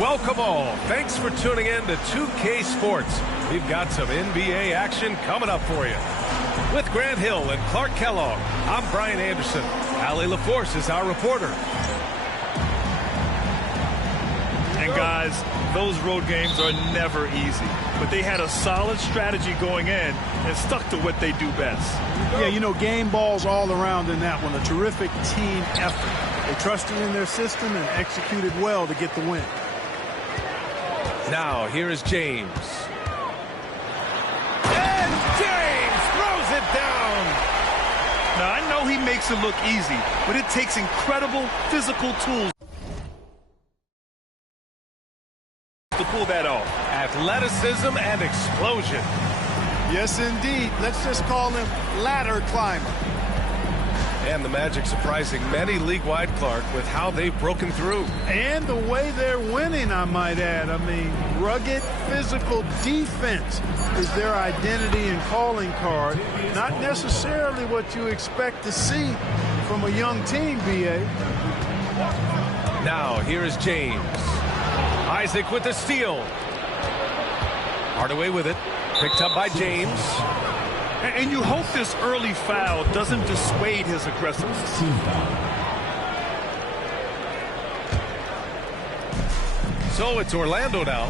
Welcome all. Thanks for tuning in to 2K Sports. We've got some NBA action coming up for you. With Grant Hill and Clark Kellogg, I'm Brian Anderson. Allie LaForce is our reporter. And guys, those road games are never easy. But they had a solid strategy going in and stuck to what they do best. Yeah, you know, game balls all around in that one. A terrific team effort. They trusted in their system and executed well to get the win. Now, here is James. And James throws it down. Now, I know he makes it look easy, but it takes incredible physical tools to pull that off. Athleticism and explosion. Yes, indeed. Let's just call him ladder climber. And the Magic surprising many league-wide, Clark, with how they've broken through. And the way they're winning, I might add. I mean, rugged physical defense is their identity and calling card. Not necessarily what you expect to see from a young team, B.A. Now, here is James. Isaac with the steal. Hardaway with it. Picked up by James. And you hope this early foul doesn't dissuade his aggressiveness. So it's Orlando now.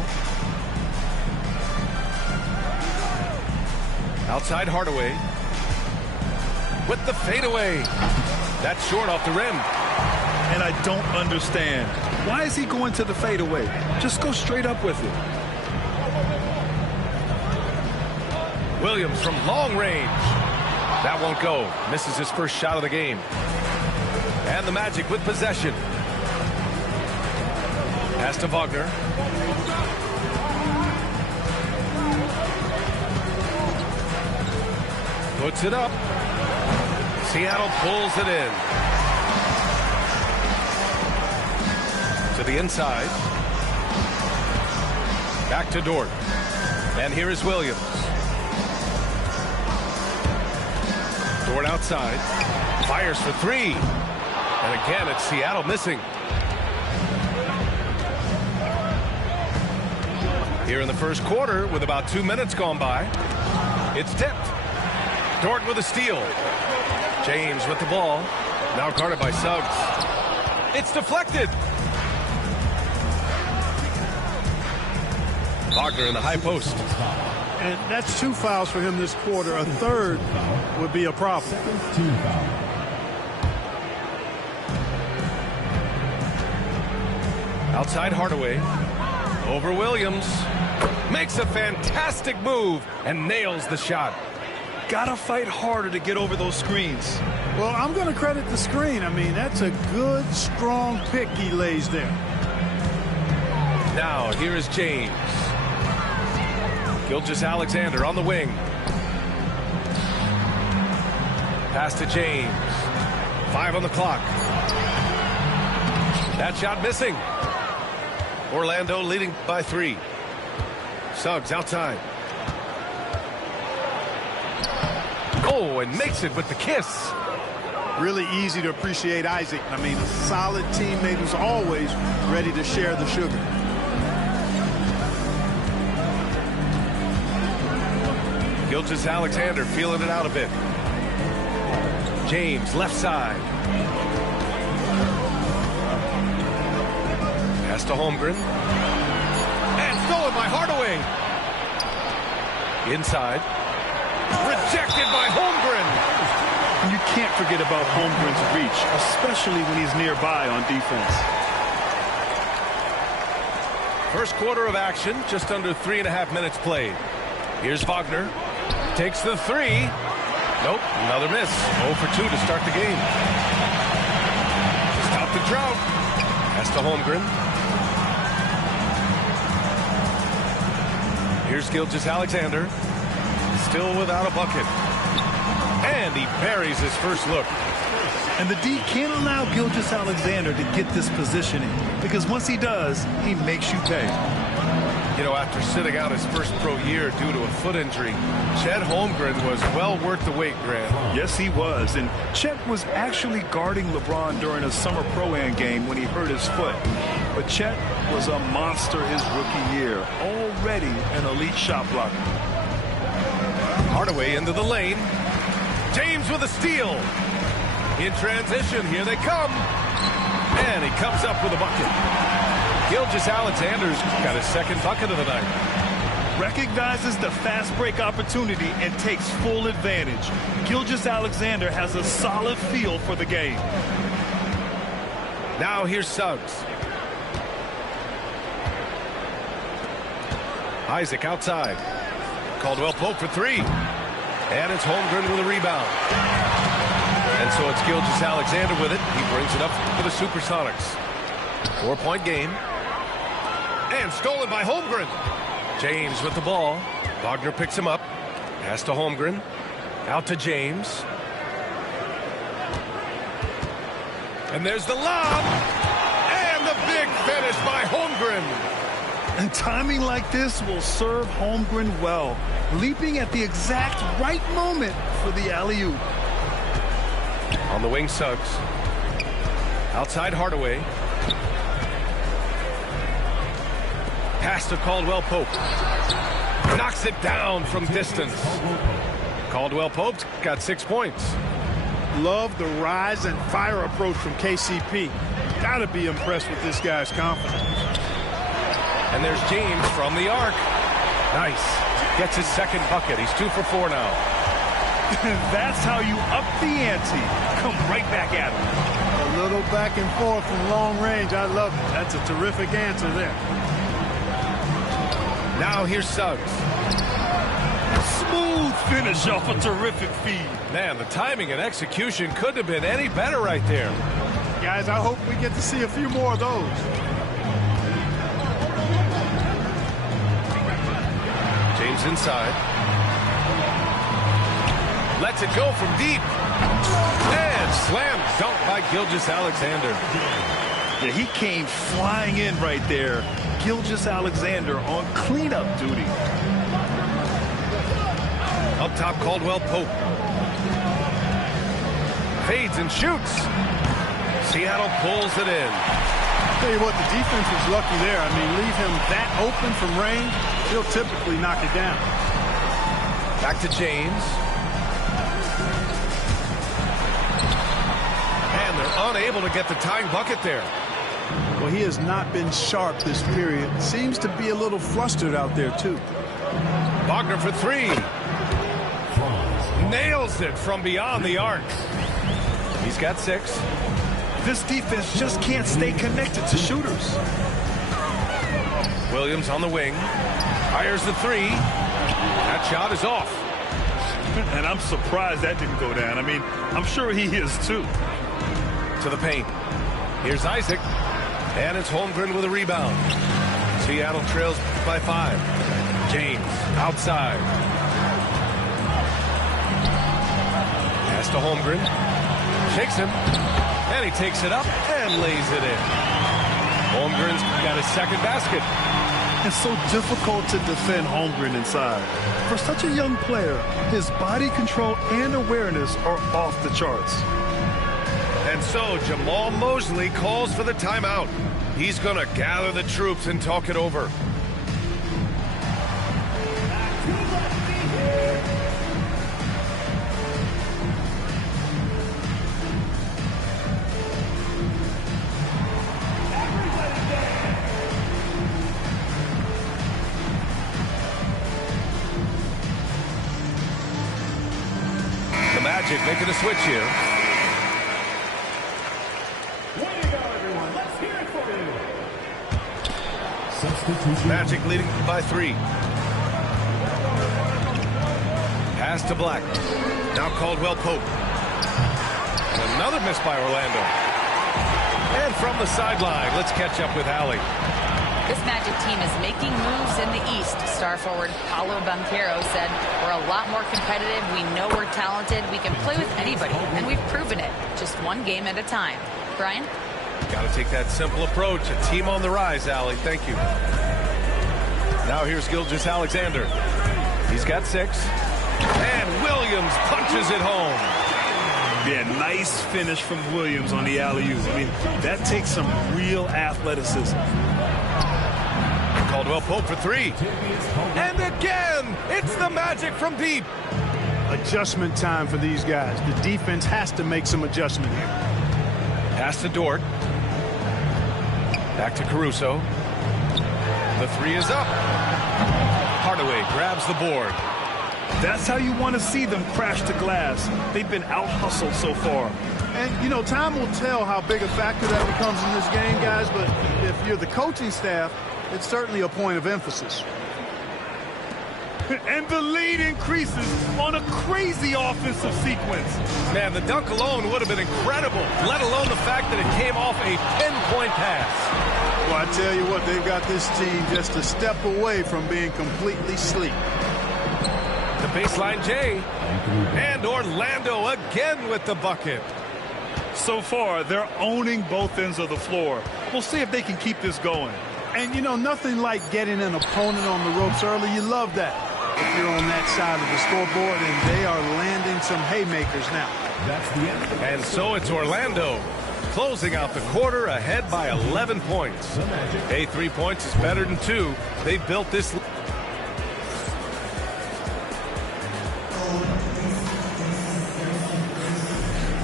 Outside Hardaway. With the fadeaway. That's short off the rim. And I don't understand. Why is he going to the fadeaway? Just go straight up with it. Williams from long range. That won't go. Misses his first shot of the game. And the Magic with possession. Pass to Wagner. Puts it up. Seattle pulls it in. To the inside. Back to Dort. And here is Williams. Dort outside. Fires for three. And again, it's Seattle missing. Here in the first quarter, with about 2 minutes gone by, it's tipped. Dort with a steal. James with the ball. Now guarded by Suggs. It's deflected. Wagner in the high post. And that's 2 fouls for him this quarter. A third would be a problem. Outside Hardaway. Over Williams. Makes a fantastic move and nails the shot. Gotta fight harder to get over those screens. Well, I'm going to credit the screen. I mean, that's a good, strong pick he lays there. Now, here is James. Gilgeous-Alexander on the wing. Pass to James. 5 on the clock. That shot missing. Orlando leading by 3. Suggs outside. Oh, and makes it with the kiss. Really easy to appreciate Isaac. I mean, a solid teammate who's always ready to share the sugar. Gilgeous-Alexander feeling it out a bit. James, left side. Pass to Holmgren. And stolen by Hardaway. Inside. Rejected by Holmgren. And you can't forget about Holmgren's reach, especially when he's nearby on defense. First quarter of action, just under 3.5 minutes played. Here's Wagner. Takes the 3. Nope, another miss. 0 for 2 to start the game. Stop the drought. Pass to Holmgren. Here's Gilgeous-Alexander. Still without a bucket. And he buries his first look. And the D can't allow Gilgeous-Alexander to get this positioning, because once he does, he makes you pay. You know, after sitting out his first pro year due to a foot injury, Chet Holmgren was well worth the wait, Grant. Yes, he was. And Chet was actually guarding LeBron during a summer pro-am game when he hurt his foot. But Chet was a monster his rookie year, already an elite shot blocker. Hardaway into the lane. James with a steal. In transition, here they come. And he comes up with a bucket. Gilgeous-Alexander's got his second bucket of the night. Recognizes the fast break opportunity and takes full advantage. Gilgeous-Alexander has a solid feel for the game. Now here's Suggs. Isaac outside. Caldwell Pope for three. And it's Holmgren with a rebound. And so it's Gilgeous-Alexander with it. He brings it up for the Supersonics. 4-point game. And stolen by Holmgren. James with the ball. Wagner picks him up. Pass to Holmgren. Out to James. And there's the lob. And the big finish by Holmgren. And timing like this will serve Holmgren well. Leaping at the exact right moment for the alley-oop. On the wing, Suggs. Outside Hardaway. Pass to Caldwell Pope. Knocks it down from distance. Caldwell Pope's got 6 points. Love the rise and fire approach from KCP. Gotta be impressed with this guy's confidence. And there's James from the arc. Nice. Gets his second bucket. He's 2 for 4 now. That's how you up the ante. Come right back at him. A little back and forth from long range. I love it. That's a terrific answer there. Now here's Suggs. Smooth finish off a terrific feed. Man, the timing and execution couldn't have been any better right there. Guys, I hope we get to see a few more of those. James inside. Lets it go from deep. And slam dunk by Gilgeous-Alexander. Yeah, he came flying in right there. Gilgeous-Alexander on cleanup duty. Up top, Caldwell Pope. Fades and shoots. Seattle pulls it in. Tell you what, the defense was lucky there. I mean, leave him that open from range, he'll typically knock it down. Back to James. And they're unable to get the tying bucket there. Well, he has not been sharp this period. Seems to be a little flustered out there, too. Wagner for three. Nails it from beyond the arc. He's got 6. This defense just can't stay connected to shooters. Williams on the wing. Fires the 3. That shot is off. And I'm surprised that didn't go down. I mean, I'm sure he is, too. To the paint. Here's Isaac. And it's Holmgren with a rebound. Seattle trails by 5. James outside. Pass to Holmgren. Shakes him. And he takes it up and lays it in. Holmgren's got his second basket. It's so difficult to defend Holmgren inside. For such a young player, his body control and awareness are off the charts. And so Jamal Mosley calls for the timeout. He's going to gather the troops and talk it over. The Magic making a switch here. Magic leading by 3. Pass to Black. Now Caldwell Pope. And another miss by Orlando. And from the sideline, let's catch up with Allie. This Magic team is making moves in the East. Star forward Paolo Banchero said, "We're a lot more competitive. We know we're talented. We can play with anybody, and we've proven it. Just one game at a time." Brian? Got to take that simple approach. A team on the rise, Allie. Thank you. Now here's Gilgeous-Alexander. He's got 6. And Williams punches it home. Yeah, nice finish from Williams on the alley-oop. I mean, that takes some real athleticism. Caldwell Pope for 3. And again, it's the Magic from deep. Adjustment time for these guys. The defense has to make some adjustment here. Pass to Dort. Back to Caruso. The 3 is up. Hardaway grabs the board. That's how you want to see them crash the glass. They've been out-hustled so far. And, you know, time will tell how big a factor that becomes in this game, guys, but if you're the coaching staff, it's certainly a point of emphasis. And the lead increases on a crazy offensive sequence. Man, the dunk alone would have been incredible, let alone the fact that it came off a pinpoint pass. Well, I tell you what, they've got this team just a step away from being completely asleep. The baseline J. And Orlando again with the bucket. So far, they're owning both ends of the floor. We'll see if they can keep this going. And, you know, nothing like getting an opponent on the ropes early. You love that if you're on that side of the scoreboard, and they are landing some haymakers now. That's the end. And so it's Orlando closing out the quarter ahead by 11 points. Hey, 3 points is better than 2. They've built this.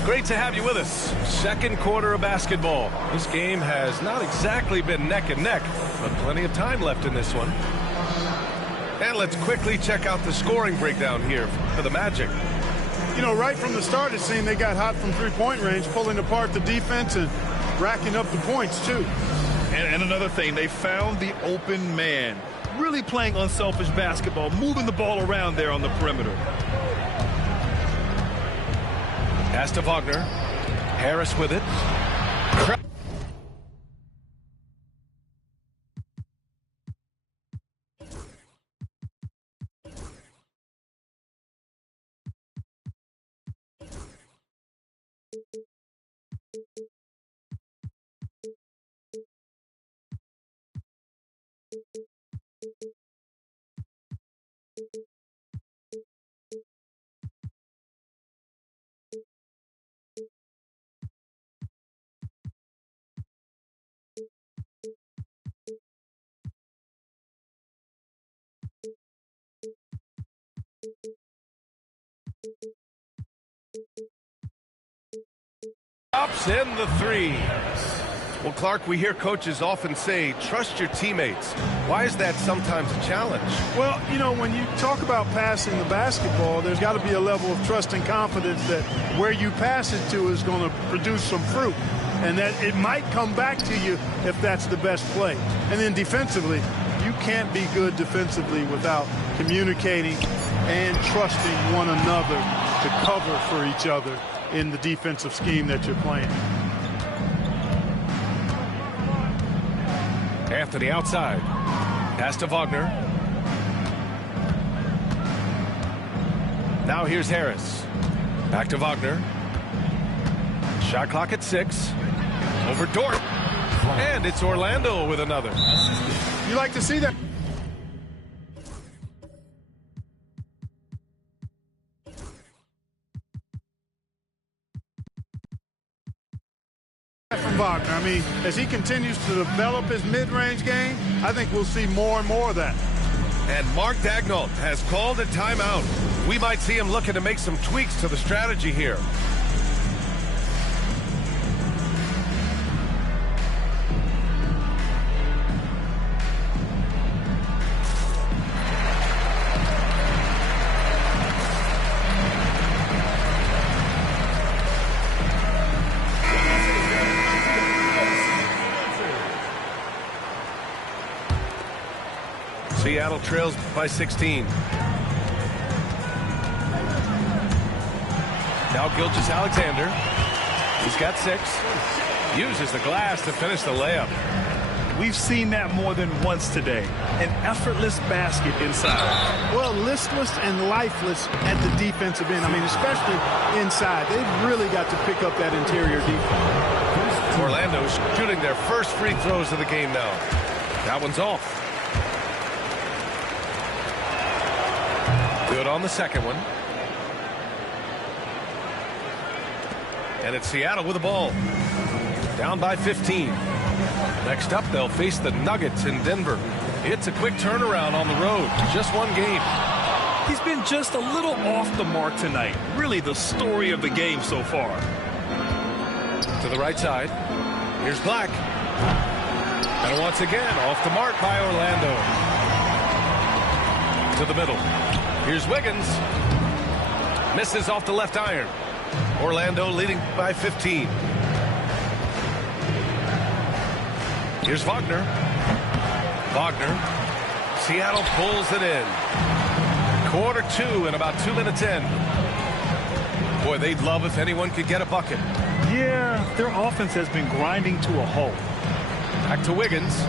Great to have you with us. Second quarter of basketball. This game has not exactly been neck and neck, but plenty of time left in this one. And let's quickly check out the scoring breakdown here for the Magic. You know, right from the start, it seemed they got hot from three-point range, pulling apart the defense and racking up the points, too. And another thing, they found the open man. Really playing unselfish basketball, moving the ball around there on the perimeter. Pass to Wagner. Harris with it. Ups in the 3. Well, Clark, we hear coaches often say, trust your teammates. Why is that sometimes a challenge? Well, you know, when you talk about passing the basketball, there's got to be a level of trust and confidence that where you pass it to is going to produce some fruit, and that it might come back to you if that's the best play. And then defensively, you can't be good defensively without communicating and trusting one another to cover for each other in the defensive scheme that you're playing. Anthony outside. Pass to Wagner. Now here's Harris. Back to Wagner. Shot clock at 6. Over Dort. And it's Orlando with another. You like to see that. From Wagner. I mean, as he continues to develop his mid-range game, I think we'll see more and more of that. And Mark Daigneault has called a timeout. We might see him looking to make some tweaks to the strategy here. Seattle trails by 16. Now Gilgeous-Alexander. He's got 6. Uses the glass to finish the layup. We've seen that more than once today. An effortless basket inside. Well, listless and lifeless at the defensive end. I mean, especially inside. They've really got to pick up that interior defense. Orlando's shooting their first free throws of the game now. That one's off. Good on the second one. And it's Seattle with the ball. Down by 15. Next up, they'll face the Nuggets in Denver. It's a quick turnaround on the road. Just one game. He's been just a little off the mark tonight. Really the story of the game so far. To the right side. Here's Black. And once again, off the mark by Orlando. To the middle. Here's Wiggins. Misses off the left iron. Orlando leading by 15. Here's Wagner. Wagner. Seattle pulls it in. Quarter 2 and about 2 minutes in. Boy, they'd love if anyone could get a bucket. Yeah, their offense has been grinding to a halt. Back to Wiggins.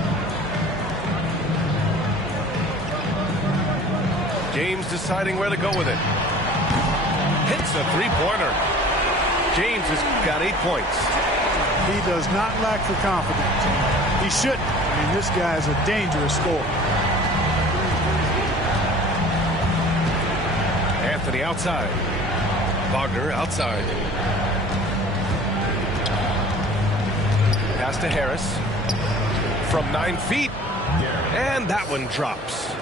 James deciding where to go with it. Hits a three-pointer. James has got 8 points. He does not lack for confidence. He shouldn't. I mean, this guy is a dangerous scorer. Anthony outside. Wagner outside. Pass to Harris. From 9 feet. And that one drops.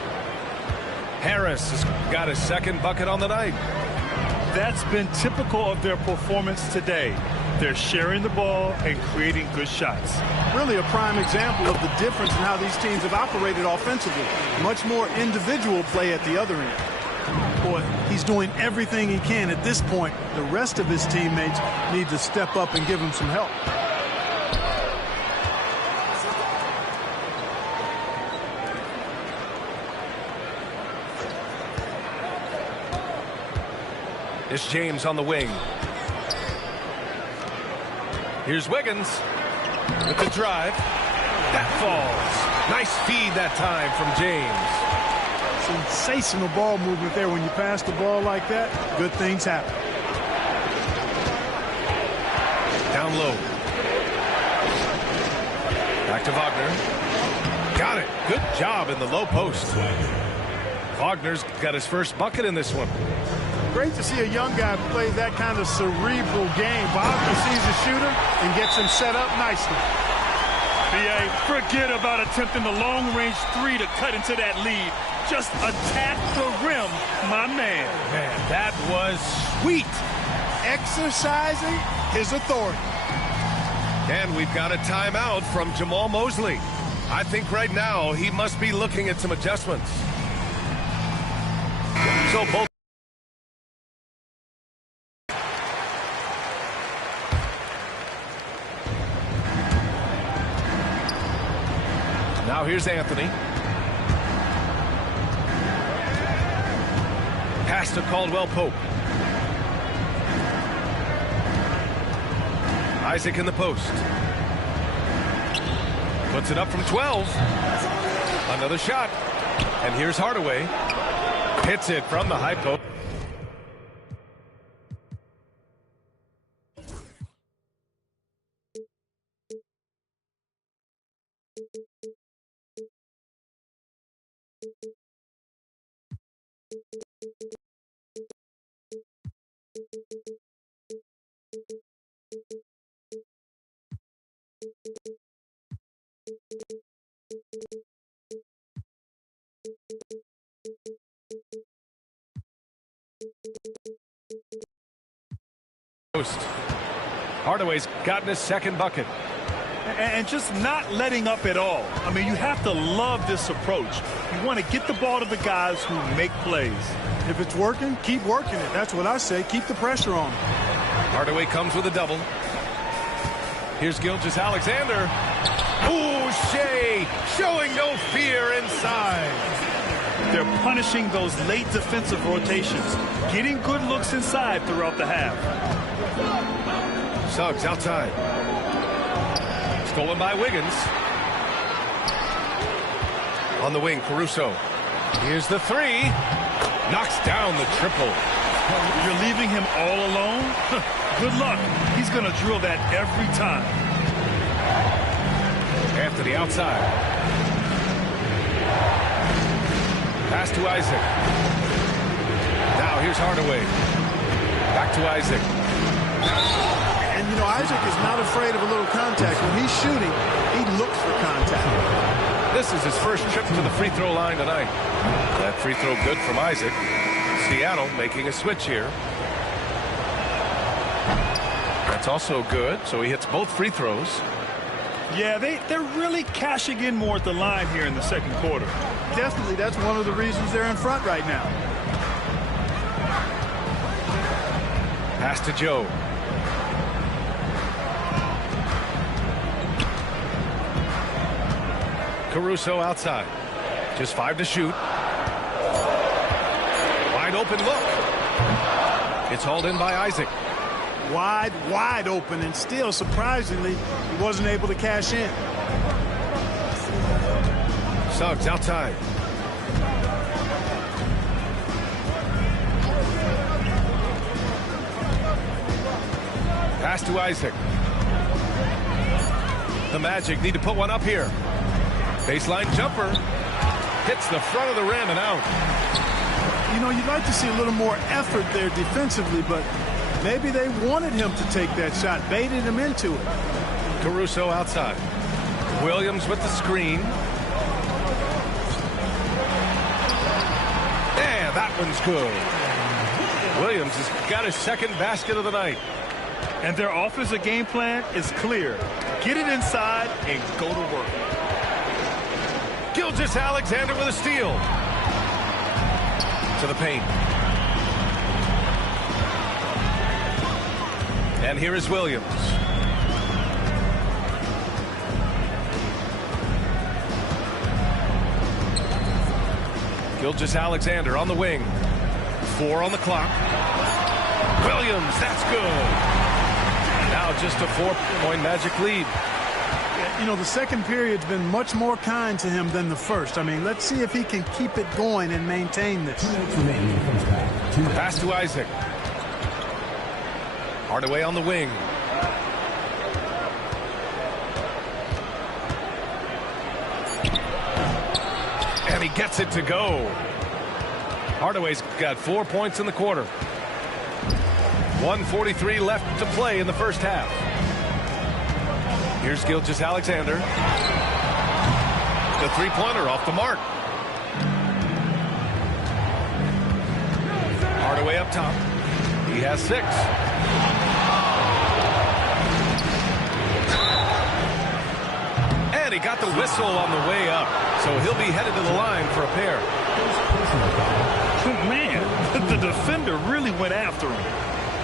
Harris has got his second bucket on the night. That's been typical of their performance today. They're sharing the ball and creating good shots. Really a prime example of the difference in how these teams have operated offensively. Much more individual play at the other end. Boy, he's doing everything he can at this point. The rest of his teammates need to step up and give him some help. It's James on the wing. Here's Wiggins with the drive. That falls. Nice feed that time from James. Sensational ball movement there. When you pass the ball like that, good things happen. Down low. Back to Wagner. Got it. Good job in the low post. Wagner's got his first bucket in this one. Great to see a young guy play that kind of cerebral game. Wagner sees the shooter and gets him set up nicely. B.A., forget about attempting the long-range three to cut into that lead. Just attack the rim, my man. Man, that was sweet. Exercising his authority. And we've got a timeout from Jamal Mosley. I think right now he must be looking at some adjustments. So both. Now here's Anthony. Pass to Caldwell Pope. Isaac in the post. Puts it up from 12. Another shot. And here's Hardaway. Hits it from the high post. Hardaway's gotten his second bucket. And just not letting up at all. I mean, you have to love this approach. You want to get the ball to the guys who make plays. If it's working, keep working it. That's what I say. Keep the pressure on him. Hardaway comes with a double. Here's Gilgeous-Alexander. Ooh, Shea showing no fear inside. They're punishing those late defensive rotations, getting good looks inside throughout the half. Suggs outside. Stolen by Wiggins. On the wing, Caruso. Here's the three. Knocks down the triple. You're leaving him all alone? Good luck. He's going to drill that every time. Anthony outside. Pass to Isaac. Now here's Hardaway. Back to Isaac. And, you know, Isaac is not afraid of a little contact. When he's shooting, he looks for contact. This is his first trip to the free throw line tonight. That free throw good from Isaac. Seattle making a switch here. That's also good, so he hits both free throws. Yeah, they're really cashing in more at the line here in the second quarter. Definitely, that's one of the reasons they're in front right now. Pass to Joe. Caruso outside. Just 5 to shoot. Wide open look. It's hauled in by Isaac. Wide open, and still, surprisingly, he wasn't able to cash in. Suggs outside. Pass to Isaac. The Magic need to put one up here. Baseline jumper. Hits the front of the rim and out. You know, you'd like to see a little more effort there defensively, but maybe they wanted him to take that shot, baited him into it. Caruso outside. Williams with the screen. Yeah, that one's good. Williams has got his second basket of the night. And their offensive game plan is clear. Get it inside and go to work. Gilgeous-Alexander with a steal. To the paint. And here is Williams. Gilgeous-Alexander on the wing. 4 on the clock. Williams, that's good. Now just a 4-point Magic lead. You know, the second period's been much more kind to him than the first. I mean, let's see if he can keep it going and maintain this. Pass to Isaac. Hardaway on the wing. And he gets it to go. Hardaway's got 4 points in the quarter. 1:43 left to play in the first half. Here's Gilgeous-Alexander. The three-pointer off the mark. Hardaway up top. He has 6. And he got the whistle on the way up. So he'll be headed to the line for a pair. Man, the defender really went after him.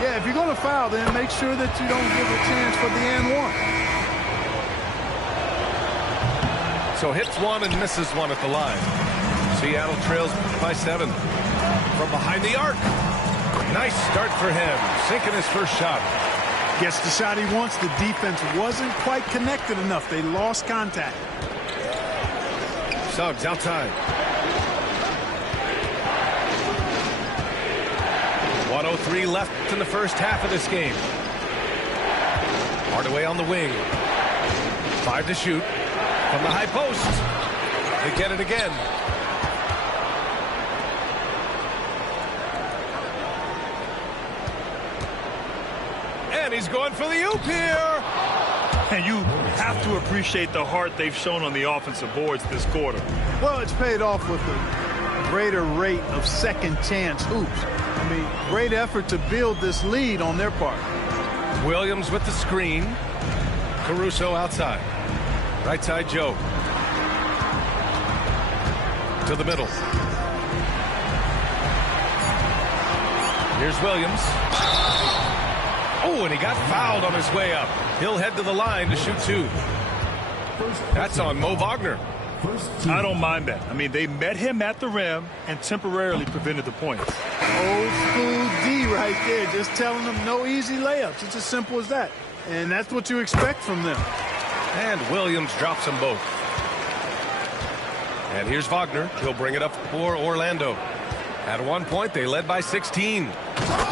Yeah, if you're going to foul, then make sure that you don't give a chance for the and one. So hits one and misses one at the line. Seattle trails by 7. From behind the arc. Nice start for him. Sinking his first shot. Gets the shot he wants. The defense wasn't quite connected enough. They lost contact. Suggs outside. 1:03 left in the first half of this game. Hardaway on the wing. 5 to shoot. From the high post. They get it again. And he's going for the oop here. And you have to appreciate the heart they've shown on the offensive boards this quarter. Well, it's paid off with a greater rate of second chance hoops. I mean, great effort to build this lead on their part. Williams with the screen. Caruso outside. Right side, Joe. To the middle. Here's Williams. Oh, and he got fouled on his way up. He'll head to the line to shoot 2. That's on Mo Wagner. I don't mind that. I mean, they met him at the rim and temporarily prevented the points. Old school D right there, just telling them no easy layups. It's as simple as that. And that's what you expect from them. And Williams drops them both. And here's Wagner. He'll bring it up for Orlando. At one point, they led by 16.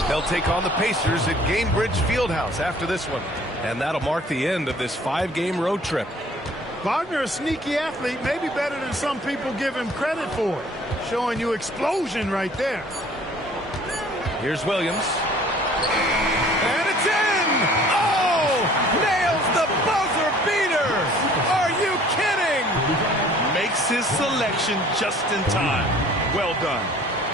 They'll take on the Pacers at Gainbridge Fieldhouse after this one. And that'll mark the end of this 5-game road trip. Wagner, a sneaky athlete, maybe better than some people give him credit for. Showing you explosion right there. Here's Williams. And it's in! Oh! Nails the buzzer beater! Are you kidding? Makes his selection just in time. Well done.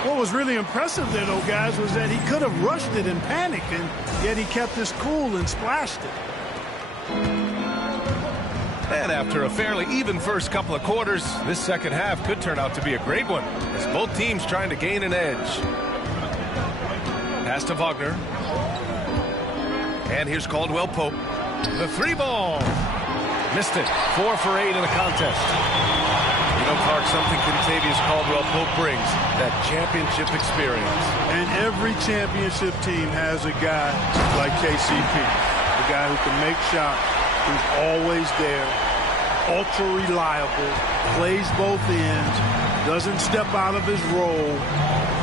What was really impressive there, though, guys, was that he could have rushed it and panicked, and yet he kept his cool and splashed it. And after a fairly even first couple of quarters, this second half could turn out to be a great one, as both teams trying to gain an edge. Pass to Wagner. And here's Caldwell Pope. The three ball. Missed it. 4 for 8 in the contest. You know, Clark, something Contavious Caldwell Pope brings, that championship experience. And every championship team has a guy like KCP, a guy who can make shots, who's always there, ultra reliable, plays both ends, doesn't step out of his role,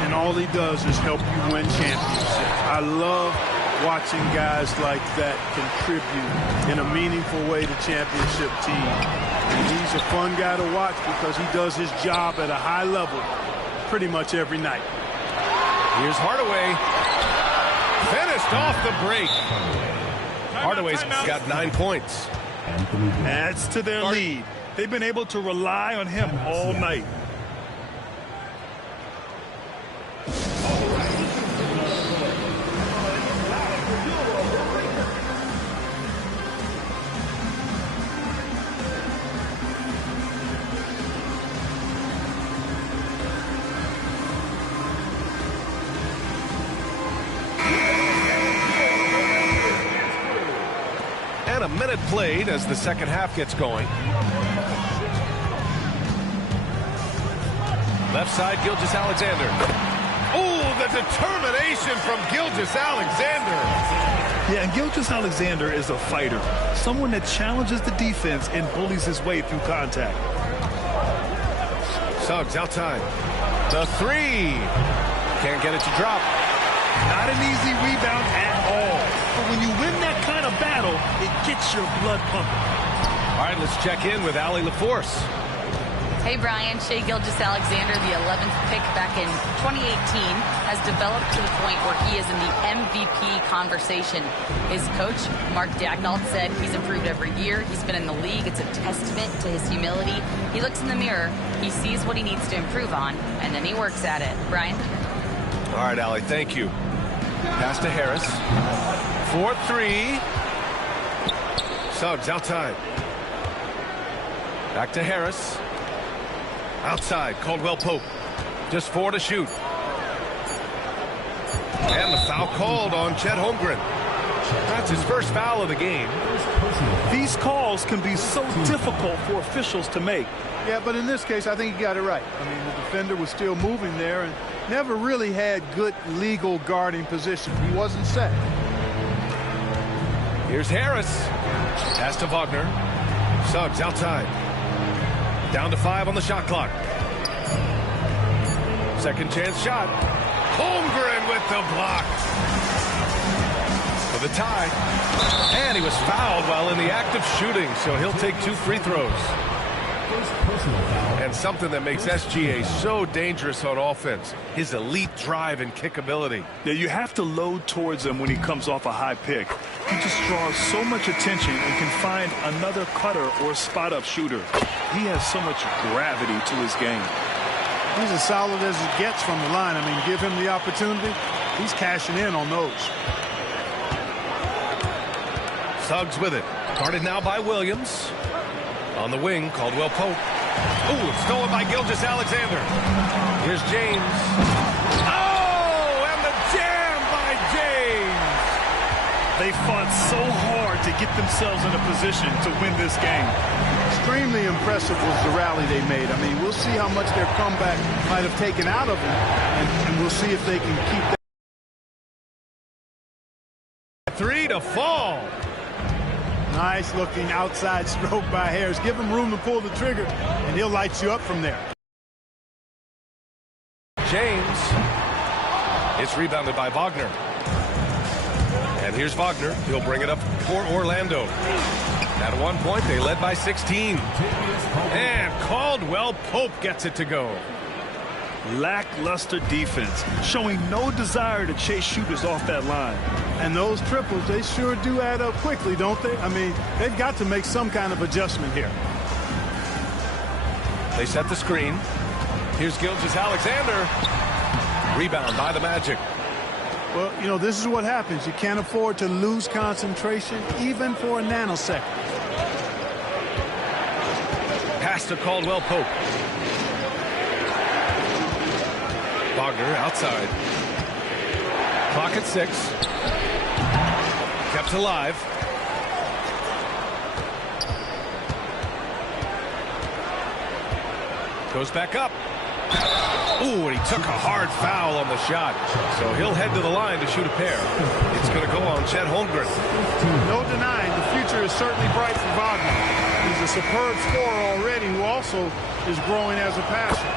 and all he does is help you win championships. I love watching guys like that contribute in a meaningful way to championship teams. And he's a fun guy to watch because he does his job at a high level pretty much every night. Here's Hardaway. Finished off the break. Hardaway's got 9 points. Adds to their lead. They've been able to rely on him all night. A minute played as the second half gets going. Left side, Gilgeous-Alexander. Oh, the determination from Gilgeous-Alexander. Yeah, and Gilgeous-Alexander is a fighter, someone that challenges the defense and bullies his way through contact. Suggs outside. The three. Can't get it to drop. Not an easy rebound at all. But when you win that kind of battle, it gets your blood pumping. All right, let's check in with Allie LaForce. Hey, Brian. Shai Gilgeous-Alexander, the 11th pick back in 2018, has developed to the point where he is in the MVP conversation. His coach, Mark Daignault, said he's improved every year. He's been in the league. It's a testament to his humility. He looks in the mirror, he sees what he needs to improve on, and then he works at it. Brian? All right, Allie, thank you. Pass to Harris. 4-3. Suggs outside. Back to Harris. Outside, Caldwell Pope. Just 4 to shoot. And the foul called on Chet Holmgren. That's his first foul of the game. These calls can be so difficult for officials to make. Yeah, but in this case, I think he got it right. I mean, the defender was still moving there and never really had good legal guarding position. He wasn't set. Here's Harris. Pass to Wagner. Suggs outside. Down to 5 on the shot clock. Second chance shot. Holmgren with the block. For the tie. And he was fouled while in the act of shooting, so he'll take 2 free throws. And something that makes SGA so dangerous on offense, his elite drive and kickability. Yeah, you have to load towards him when he comes off a high pick. He just draws so much attention and can find another cutter or spot-up shooter. He has so much gravity to his game. He's as solid as it gets from the line. I mean, give him the opportunity. He's cashing in on those. Suggs with it. Guarded now by Williams. On the wing, Caldwell Pope. Ooh, it's stolen by Gilgeous-Alexander. Here's James. Oh, and the jam by James. They fought so hard to get themselves in a position to win this game. Extremely impressive was the rally they made. I mean, we'll see how much their comeback might have taken out of them, and we'll see if they can keep that. 3 to fall. Nice looking outside stroke by Harris. Give him room to pull the trigger, and he'll light you up from there. James. It's rebounded by Wagner. And here's Wagner. He'll bring it up for Orlando. At one point, they led by 16. And Caldwell Pope gets it to go. Lackluster defense, showing no desire to chase shooters off that line. And those triples, they sure do add up quickly, don't they? I mean, they've got to make some kind of adjustment here. They set the screen. Here's Gilgeous-Alexander. Rebound by the Magic. Well, you know, this is what happens. You can't afford to lose concentration, even for a nanosecond. Pass to Caldwell-Pope. Wagner outside. Clock at 6. Kept alive. Goes back up. Ooh, and he took a hard foul on the shot. So he'll head to the line to shoot a pair. It's going to go on Chet Holmgren. No denying, the future is certainly bright for Wagner. He's a superb scorer already who also is growing as a passer.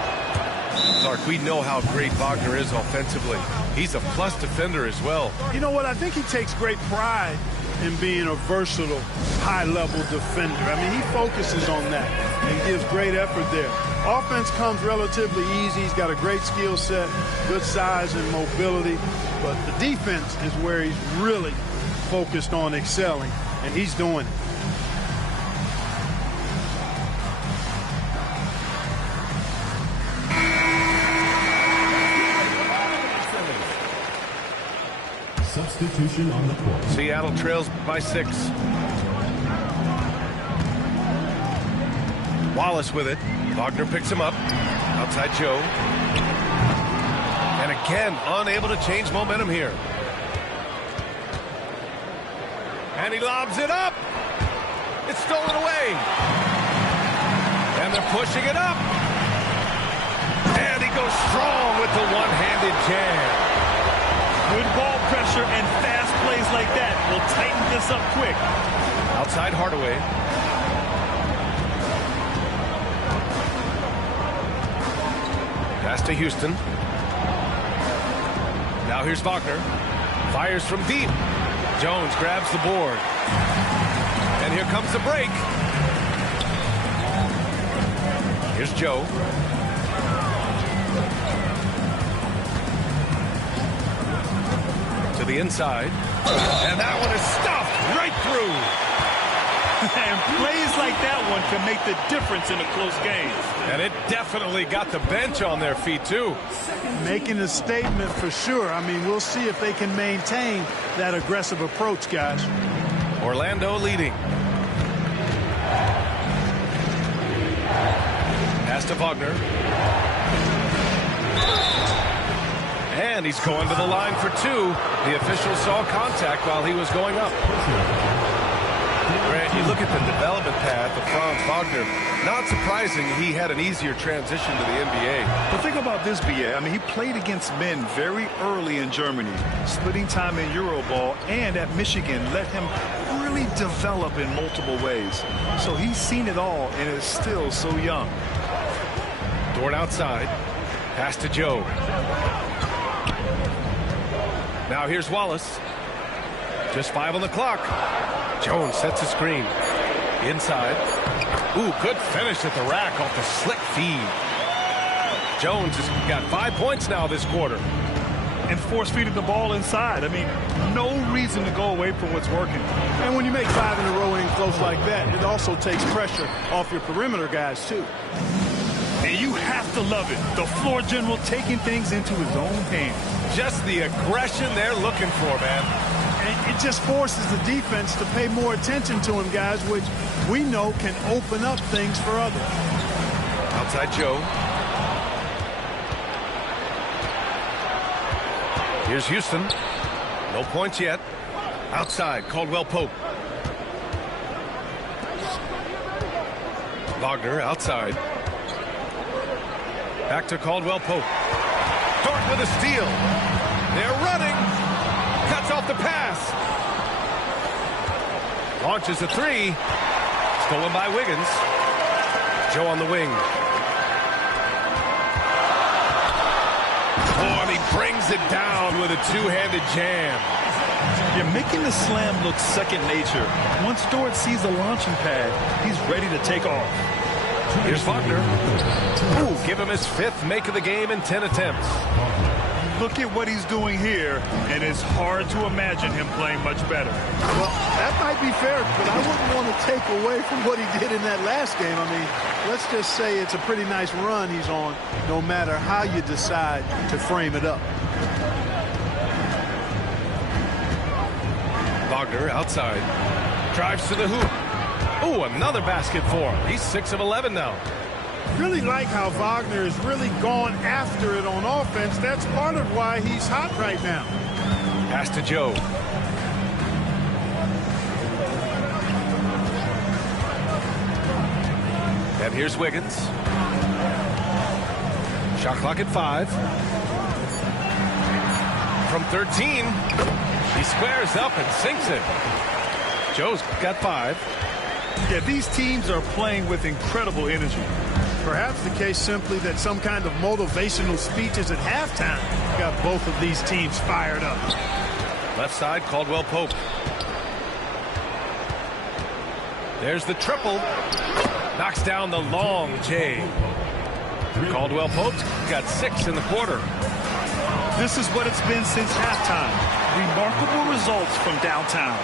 Clark, we know how great Wagner is offensively. He's a plus defender as well. You know what? I think he takes great pride in being a versatile, high-level defender. I mean, he focuses on that and gives great effort there. Offense comes relatively easy. He's got a great skill set, good size and mobility. But the defense is where he's really focused on excelling, and he's doing it. Substitution on the court. Seattle trails by 6. Wallace with it. Wagner picks him up. Outside Joe. And again, unable to change momentum here. And he lobs it up. It's stolen away. And they're pushing it up. And he goes strong with the one-handed jam. Good ball pressure and fast plays like that will tighten this up quick. Outside Hardaway. Pass to Houston. Now here's Wagner. Fires from deep. Jones grabs the board. And here comes the break. Here's Joe. To the inside. And that one is stuffed right through. And plays like that one can make the difference in a close game. And it definitely got the bench on their feet, too. Making a statement for sure. I mean, we'll see if they can maintain that aggressive approach, guys. Orlando leading. Pass to Wagner. And he's going to the line for 2. The official saw contact while he was going up. Grant, you look at the development path of Franz Wagner. Not surprising he had an easier transition to the NBA. But think about this, B.A. I mean, he played against men very early in Germany, splitting time in Euroball, and at Michigan let him really develop in multiple ways. So he's seen it all and is still so young. Dort outside. Pass to Joe. Now here's Wallace. Just 5 on the clock. Jones sets a screen. Inside. Ooh, good finish at the rack off the slick feed. Jones has got 5 points now this quarter. And force-feeding the ball inside. I mean, no reason to go away from what's working. And when you make 5 in a row in close like that, it also takes pressure off your perimeter guys, too. And you have to love it. The floor general taking things into his own hands. Just the aggression they're looking for, man. And it just forces the defense to pay more attention to him, guys, which we know can open up things for others. Outside Joe. Here's Houston. No points yet. Outside, Caldwell-Pope. Wagner outside. Back to Caldwell-Pope. Dort with a steal. They're running. Cuts off the pass. Launches a 3. Stolen by Wiggins. Joe on the wing. Oh, and he brings it down with a two-handed jam. You're making the slam look second nature. Once Dort sees the launching pad, he's ready to take off. Here's Wagner. Ooh, give him his 5th make of the game in 10 attempts. Look at what he's doing here, and it's hard to imagine him playing much better. Well, that might be fair, but I wouldn't want to take away from what he did in that last game. I mean, let's just say it's a pretty nice run he's on, no matter how you decide to frame it up. Wagner outside. Drives to the hoop. Ooh, another basket for him. He's 6 of 11 now. Really like how Wagner has really gone after it on offense. That's part of why he's hot right now. Pass to Joe. And here's Wiggins. Shot clock at 5. From 13, he squares up and sinks it. Joe's got 5. Yeah, these teams are playing with incredible energy. Perhaps the case simply that some kind of motivational speeches at halftime got both of these teams fired up. Left side, Caldwell Pope. There's the triple. Knocks down the long J. Caldwell Pope's got 6 in the quarter. This is what it's been since halftime. Remarkable results from downtown.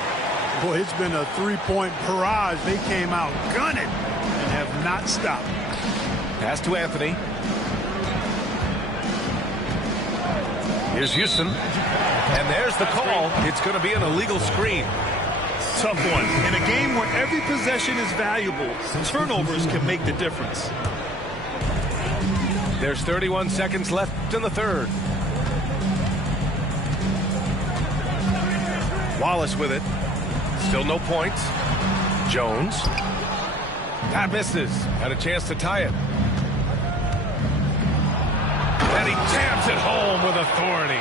Boy, it's been a 3-point barrage. They came out gunning and have not stopped. Pass to Anthony. Here's Houston. And there's the call. It's going to be an illegal screen. Tough one. In a game where every possession is valuable, turnovers can make the difference. There's 31 seconds left in the third. Wallace with it. Still no points. Jones. That misses. Had a chance to tie it. And he jams it home with authority.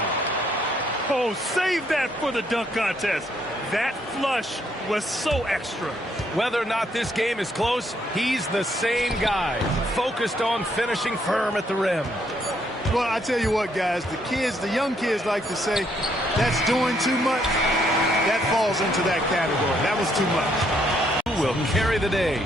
Oh, save that for the dunk contest. That flush was so extra. Whether or not this game is close, he's the same guy, focused on finishing firm at the rim. Well, I tell you what, guys, the young kids like to say, that's doing too much. That falls into that category. That was too much. Who will carry the day?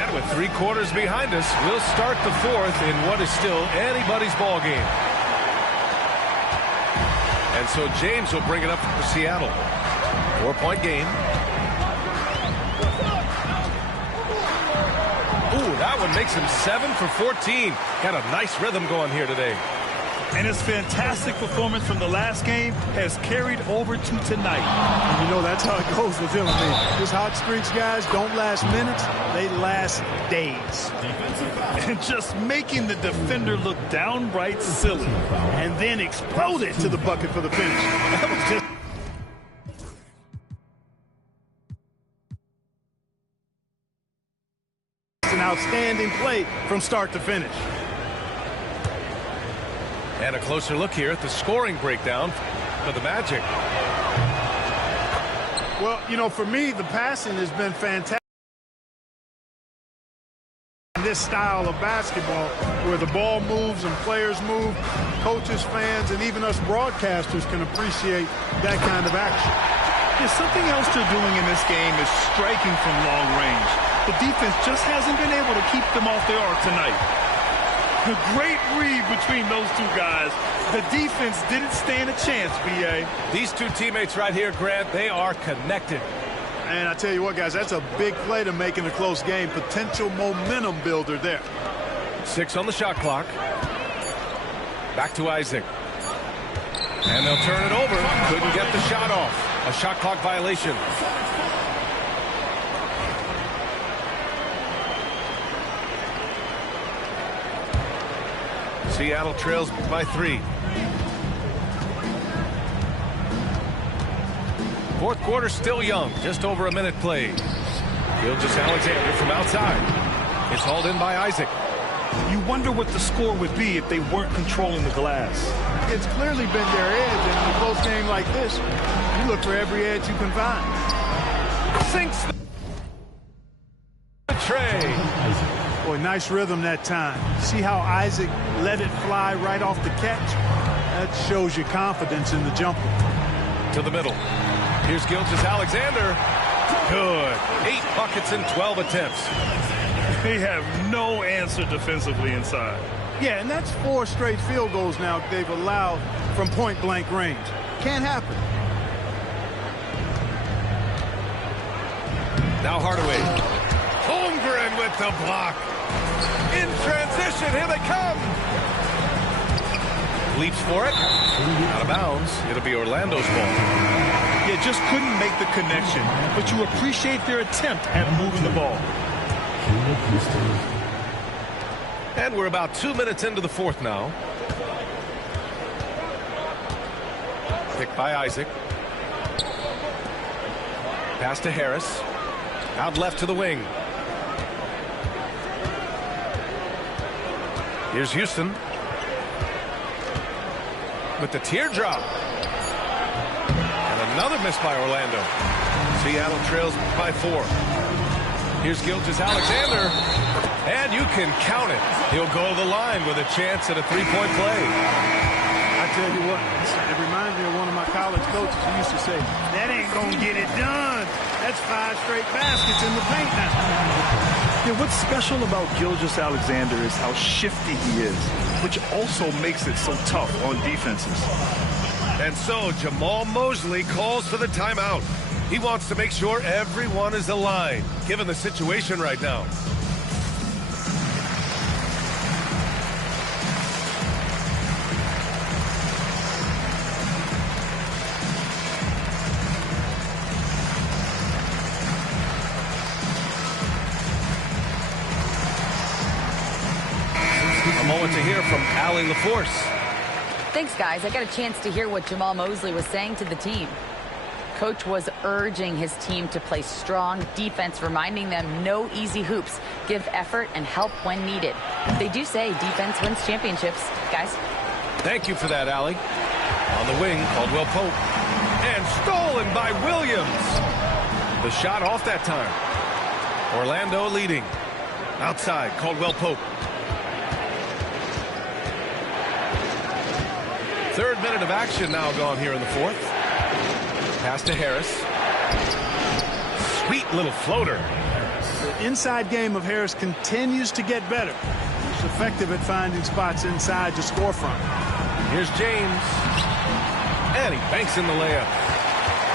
And with 3 quarters behind us, we'll start the 4th in what is still anybody's ball game. And so James will bring it up for Seattle. 4-point game. Ooh, that one makes him 7 for 14. Got a nice rhythm going here today. And his fantastic performance from the last game has carried over to tonight. And you know, that's how it goes with him. I mean, his hot streaks, guys, don't last minutes. They last days. And just making the defender look downright silly. And then exploded to the bucket for the finish. That was just... an outstanding play from start to finish. And a closer look here at the scoring breakdown for the Magic. Well, you know, for me, the passing has been fantastic. This style of basketball where the ball moves and players move, coaches, fans, and even us broadcasters can appreciate that kind of action. Yeah, something else they're doing in this game is striking from long range. The defense just hasn't been able to keep them off their arc tonight. A great read between those two guys. The defense didn't stand a chance, B.A. These two teammates right here, Grant, they are connected. And I tell you what, guys, that's a big play to make in a close game. Potential momentum builder there. 6 on the shot clock. Back to Isaac. And they'll turn it over. Couldn't get the shot off. A shot clock violation. Seattle trails by 3. Fourth quarter still young. Just over a minute played. Gilgeous-Alexander from outside. It's hauled in by Isaac. You wonder what the score would be if they weren't controlling the glass. It's clearly been their edge, and in a close game like this, you look for every edge you can find. Sinks the tray. Boy, nice rhythm that time. See how Isaac let it fly right off the catch? That shows you confidence in the jumper. To the middle. Here's Gilgeous-Alexander. Good. 8 buckets in 12 attempts. They have no answer defensively inside. Yeah, and that's 4 straight field goals now they've allowed from point-blank range. Can't happen. Now Hardaway. Holmgren with the block. In transition, here they come. Leaps for it. Out of bounds. It'll be Orlando's ball. Yeah, just couldn't make the connection, but you appreciate their attempt at moving the ball. And we're about 2 minutes into the fourth now. Picked by Isaac. Pass to Harris. Out left to the wing. Here's Houston. With the teardrop. And another miss by Orlando. Seattle trails by 4. Here's Gilgeous-Alexander. And you can count it. He'll go to the line with a chance at a 3-point play. I tell you what, it reminds me of one of my college coaches who used to say, that ain't gonna get it done. That's 5 straight baskets in the paint now. Yeah, what's special about Gilgeous-Alexander is how shifty he is, which also makes it so tough on defenses. And so Jamal Mosley calls for the timeout. He wants to make sure everyone is aligned, given the situation right now. A moment to hear from Allie LaForce. Thanks, guys. I got a chance to hear what Jamal Mosley was saying to the team. Coach was urging his team to play strong defense, reminding them no easy hoops, give effort, and help when needed. They do say defense wins championships, guys. Thank you for that, Allie. On the wing, Caldwell Pope. And stolen by Williams. The shot off that time. Orlando leading. Outside, Caldwell Pope. 3rd minute of action now gone here in the 4th. Pass to Harris. Sweet little floater. The inside game of Harris continues to get better. He's effective at finding spots inside to score from. Here's James. And he banks in the layup.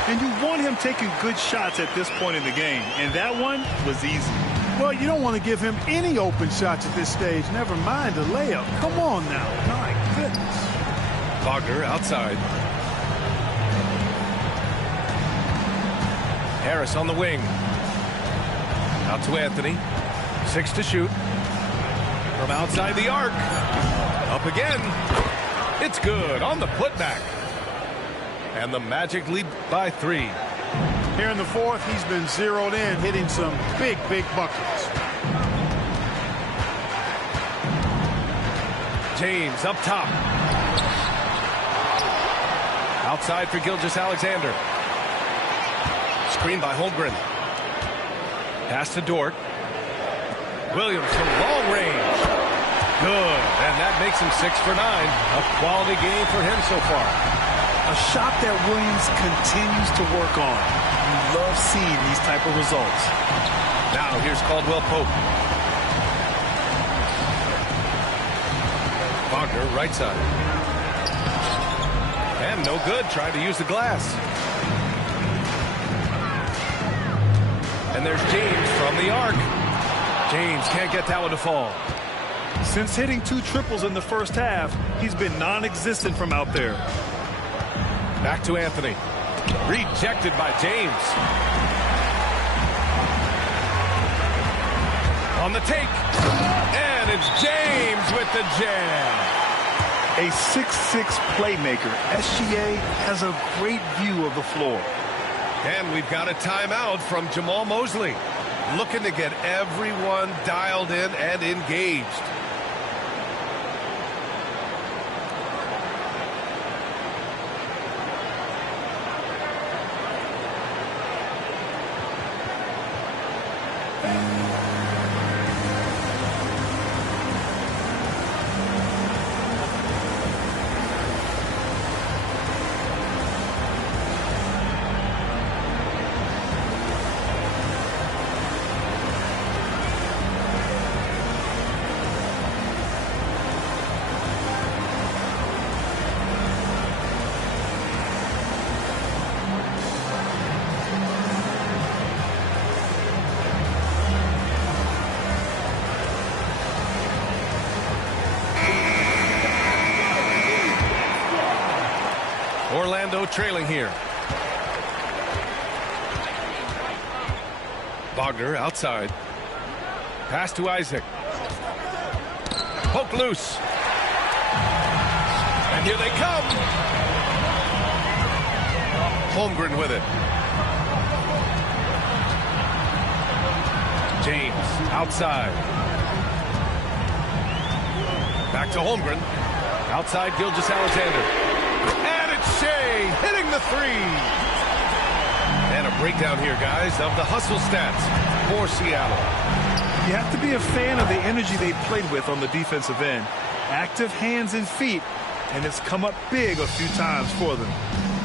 And you want him taking good shots at this point in the game, and that one was easy. Well, you don't want to give him any open shots at this stage, never mind a layup. Come on now. My goodness. Wagner outside. Harris on the wing. Out to Anthony. 6 to shoot. From outside the arc. Up again. It's good on the putback. And the Magic lead by 3. Here in the 4th, he's been zeroed in, hitting some big buckets. James up top. Outside for Gilgeous-Alexander. Screen by Holmgren. Pass to Dort. Williams from long range. Good. And that makes him 6 for 9. A quality game for him so far. A shot that Williams continues to work on. You love seeing these type of results. Now here's Caldwell Pope. Wagner right side. And no good, trying to use the glass. And there's James from the arc. James can't get that one to fall. Since hitting 2 triples in the first half, he's been non-existent from out there. Back to Anthony. Rejected by James. On the take. And it's James with the jam. A 6'6" playmaker, SGA has a great view of the floor. And we've got a timeout from Jamal Mosley. Looking to get everyone dialed in and engaged. Orlando trailing here. Wagner outside. Pass to Isaac. Poke loose. And here they come. Holmgren with it. James outside. Back to Holmgren. Outside Gilgeous-Alexander. And it's Shea hitting the three. And a breakdown here, guys, of the hustle stats for Seattle. You have to be a fan of the energy they played with on the defensive end. Active hands and feet, and it's come up big a few times for them.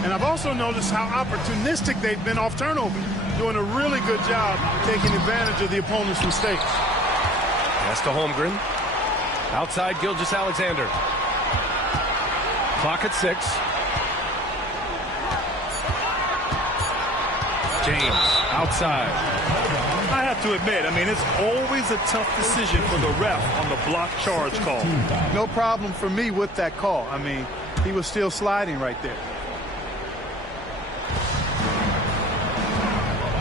And I've also noticed how opportunistic they've been off turnover, doing a really good job taking advantage of the opponent's mistakes. Pass to Holmgren. Outside Gilgeous-Alexander. Clock at 6. James outside. I have to admit, it's always a tough decision for the ref on the block charge call. No problem for me with that call. He was still sliding right there.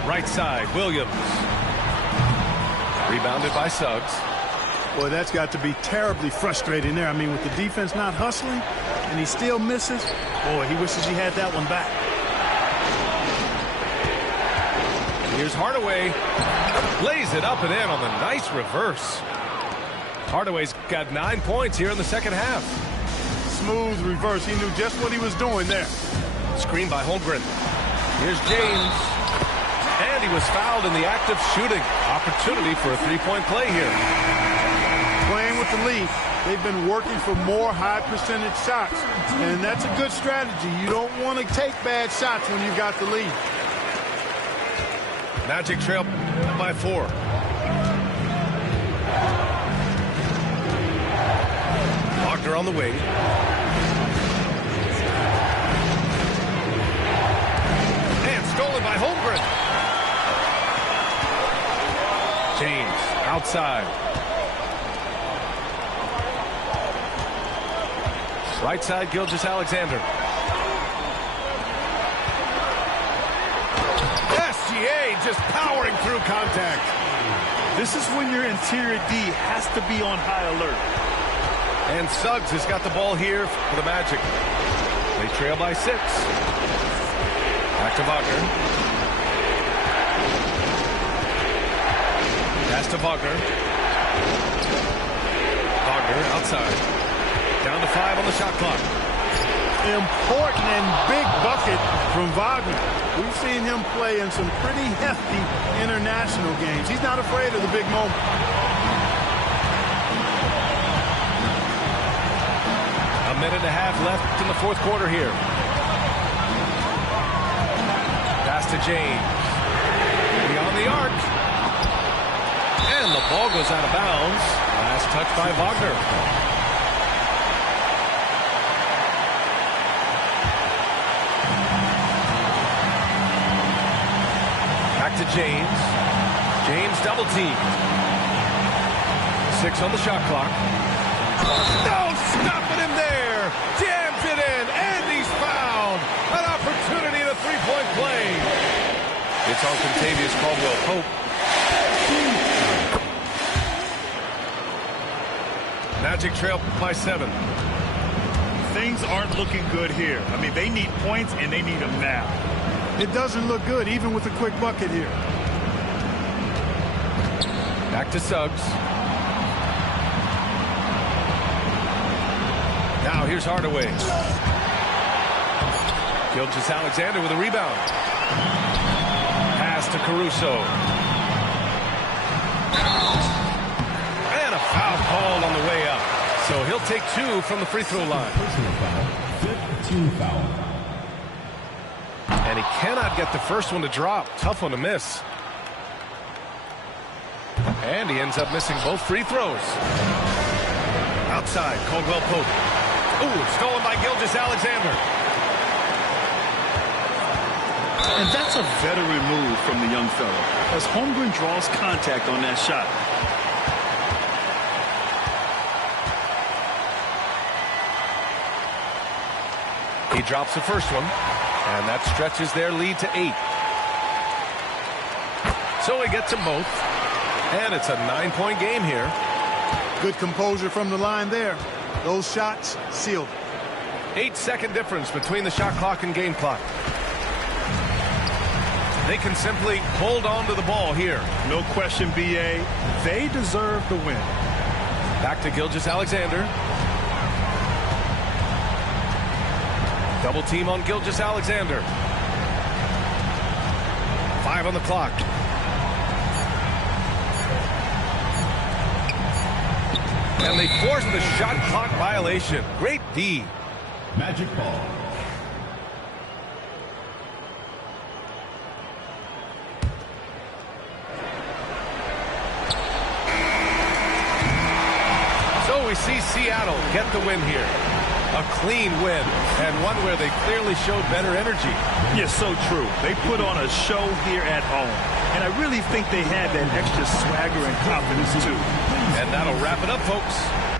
Right side, Williams. Rebounded by Suggs. Boy, that's got to be terribly frustrating there. With the defense not hustling and he still misses. Boy, he wishes he had that one back. Here's Hardaway. Lays it up and in on the nice reverse. Hardaway's got 9 points here in the second half. Smooth reverse. He knew just what he was doing there. Screen by Holmgren. Here's James. And he was fouled in the act of shooting. Opportunity for a three-point play here. Playing with the lead, they've been working for more high percentage shots. And that's a good strategy. You don't want to take bad shots when you've got the lead. Magic trail by 4. Wagner on the wing. And stolen by Holmgren. James outside. Right side, Gilgeous-Alexander. SGA just powering through contact. This is when your interior D has to be on high alert. And Suggs has got the ball here for the Magic. They trail by 6. Back to Wagner. Pass to Wagner. Wagner outside. Down to 5 on the shot clock. Important and big bucket from Wagner. We've seen him play in some pretty hefty international games. He's not afraid of the big moment. A minute and a half left in the fourth quarter here. Pass to James. Beyond the arc. And the ball goes out of bounds. Last touch by Wagner. Back to James. James double teamed. 6 on the shot clock. No, stopping him there. Jams it in, and he's fouled. An opportunity at a three-point play. It's on Contavious Caldwell-Pope. Magic trail by 7. Things aren't looking good here. They need points, and they need them now. It doesn't look good, even with a quick bucket here. Back to Suggs. Now here's Hardaway. Gilgeous-Alexander with a rebound. Pass to Caruso. And a foul called on the way up. So he'll take 2 from the free throw line. Personal foul. 5th team foul. And he cannot get the first one to drop. Tough one to miss. And he ends up missing both free throws. Outside, Caldwell-Pope. Ooh, stolen by Gilgeous-Alexander. And that's a veteran move from the young fellow, as Holmgren draws contact on that shot. He drops the first one, and that stretches their lead to 8. So he gets them both, and it's a 9-point game here. Good composure from the line there. Those shots sealed. 8-second difference between the shot clock and game clock. They can simply hold on to the ball here. No question, B.A. They deserve the win. Back to Gilgeous-Alexander. Double team on Gilgeous-Alexander. 5 on the clock. And they force the shot clock violation. Great D. Magic ball. So we see Seattle get the win here. A clean win, and one where they clearly showed better energy. Yes, so true. They put on a show here at home, and I really think they had that extra swagger and confidence, too. And that'll wrap it up, folks.